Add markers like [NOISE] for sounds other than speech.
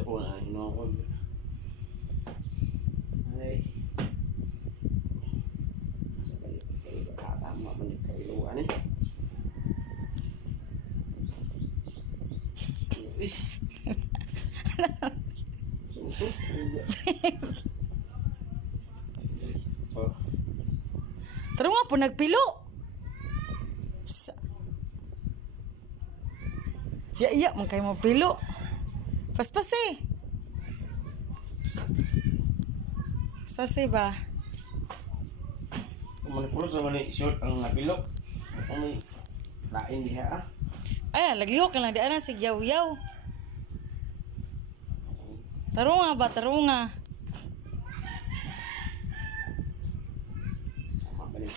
ko na hinukod. Ay. Sa kayo, kayo, katama ba ni kailuan eh? Ish. [LAUGHS] Sungko. Oh, Taro nga po, nagpilo. Sa... Ya, iya, man kayo mo pilo. Paspas eh. Paspas eh ba? kung manipulos naman ni short ang napilok. Kung may lain diha ah. Ay, laglihok ka lang di ana si yaw-yaw. Taro nga ba, taro nga. Tama ba ni